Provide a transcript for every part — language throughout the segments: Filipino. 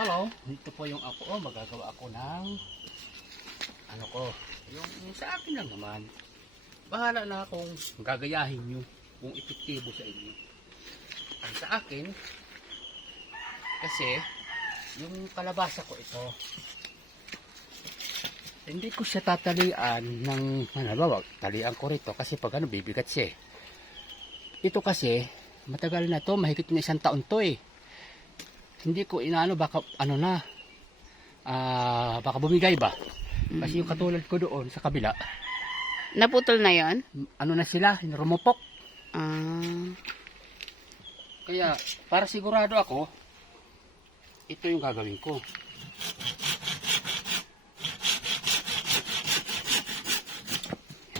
Hello, dito po yung ako. Magagawa ako ng ano ko, yung sa akin lang naman. Bahala na akong gagayahin nyo kung epektibo sa inyo. Ang sa akin, kasi yung kalabasa ko ito, hindi ko siya tatalian ng, talian ko rito kasi pag bibigat siya. Ito kasi, matagal na to, mahigit na 1 taon to eh. Hindi ko inaano, baka baka bumigay ba? Kasi yung katulad ko doon sa kabila. Naputol na yon? Ano na sila, rumupok. Kaya, para sigurado ako, ito yung gagawin ko.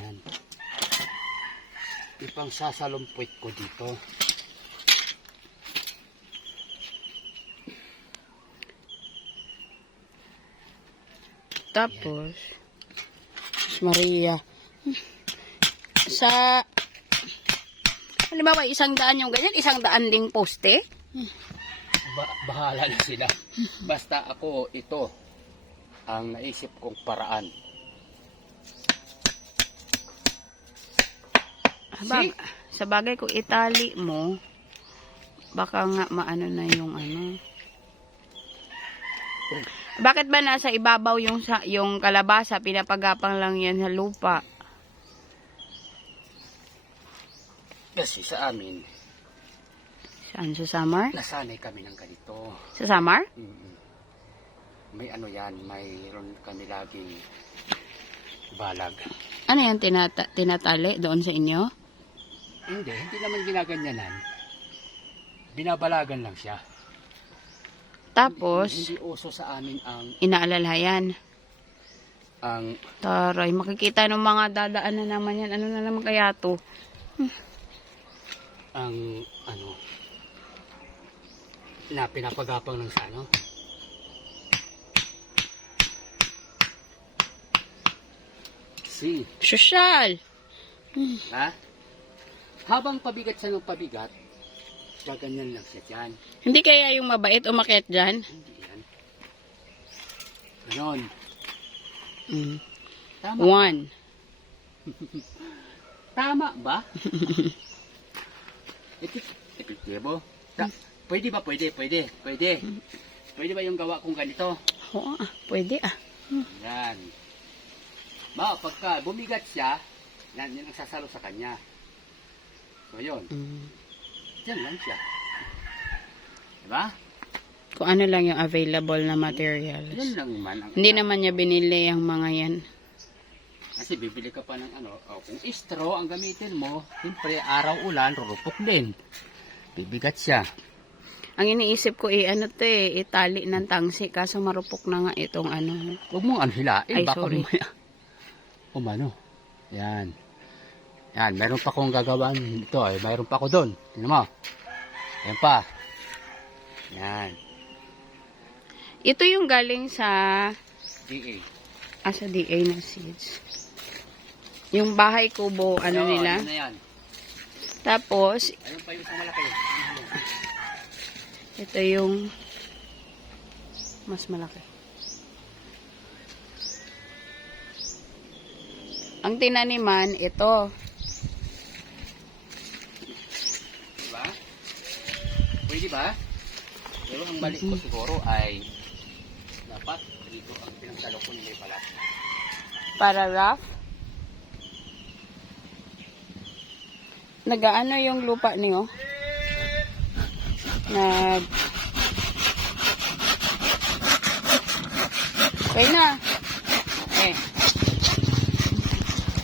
Yan. Ipang sasalumpit ko dito. Tapos, Maria, sa, halimbawa 100 yung ganyan, 100 ding poste? Bahala na sila. Basta ako, ito ang naisip kong paraan. Sa bagay, kung itali mo, baka nga maano na yung ano. Bakit ba nasa ibabaw yung kalabasa, pinapagapang lang yan sa lupa? Kasi sa amin, Saan? Sa Samar? nasanay kami ng ganito. Sa Samar? May ano yan, mayroon kami laging balag. Ano yan tinatali doon sa inyo? Hindi naman ginaganyanan. Binabalagan lang siya. Tapos, Hindi uso sa amin inaalalhayan. ang Taray, makikita ng mga dadaan na naman yan. Ano na naman kaya to? ano na pinapagapang ng sa ano. Sosyal! Ha? Habang pabigat siya ng pabigat, gaganyan lang siya dyan. Hindi kaya yung mabait umakyat dyan? Hindi yan. Ganon. Tama. 1. Tama ba? Epektibo? Pwede ba? Pwede. Pwede ba yung gawa kong ganito? Oo, pwede ah. Yan. Pagka bumigat siya, yan ang sasalo sa kanya. So, yun. Diyan lang siya. Diba? Kung ano lang yung available na materials. Yan lang naman. Hindi naman niya binili ang mga yan. Kasi bibili ka pa ng ano, kung straw ang gamitin mo, siyempre araw-ulan, rurupok din. Bibigat siya. Ang iniisip ko itali ng tangsi kaso marupok na nga itong ano. Huwag mong hilain. Ay, baka sorry. Umano. Yan. Yan, meron pa akong gagawin ito. Meron pa ako doon. Tingnan mo. Yan pa. Yan. Ito yung galing sa DA. sa DA na seeds. Yung bahay kubo, nila. Ano na yan. Tapos, Ayun pa yung isang malaki. ito yung mas malaki. Ang tinaniman, ito. Diba? Pwede ba? Pero ang balik ko siguro ay dapat dito ang pinagtalo ko nila pala. Para rough. Nagaano yung lupa niyo? Okay na.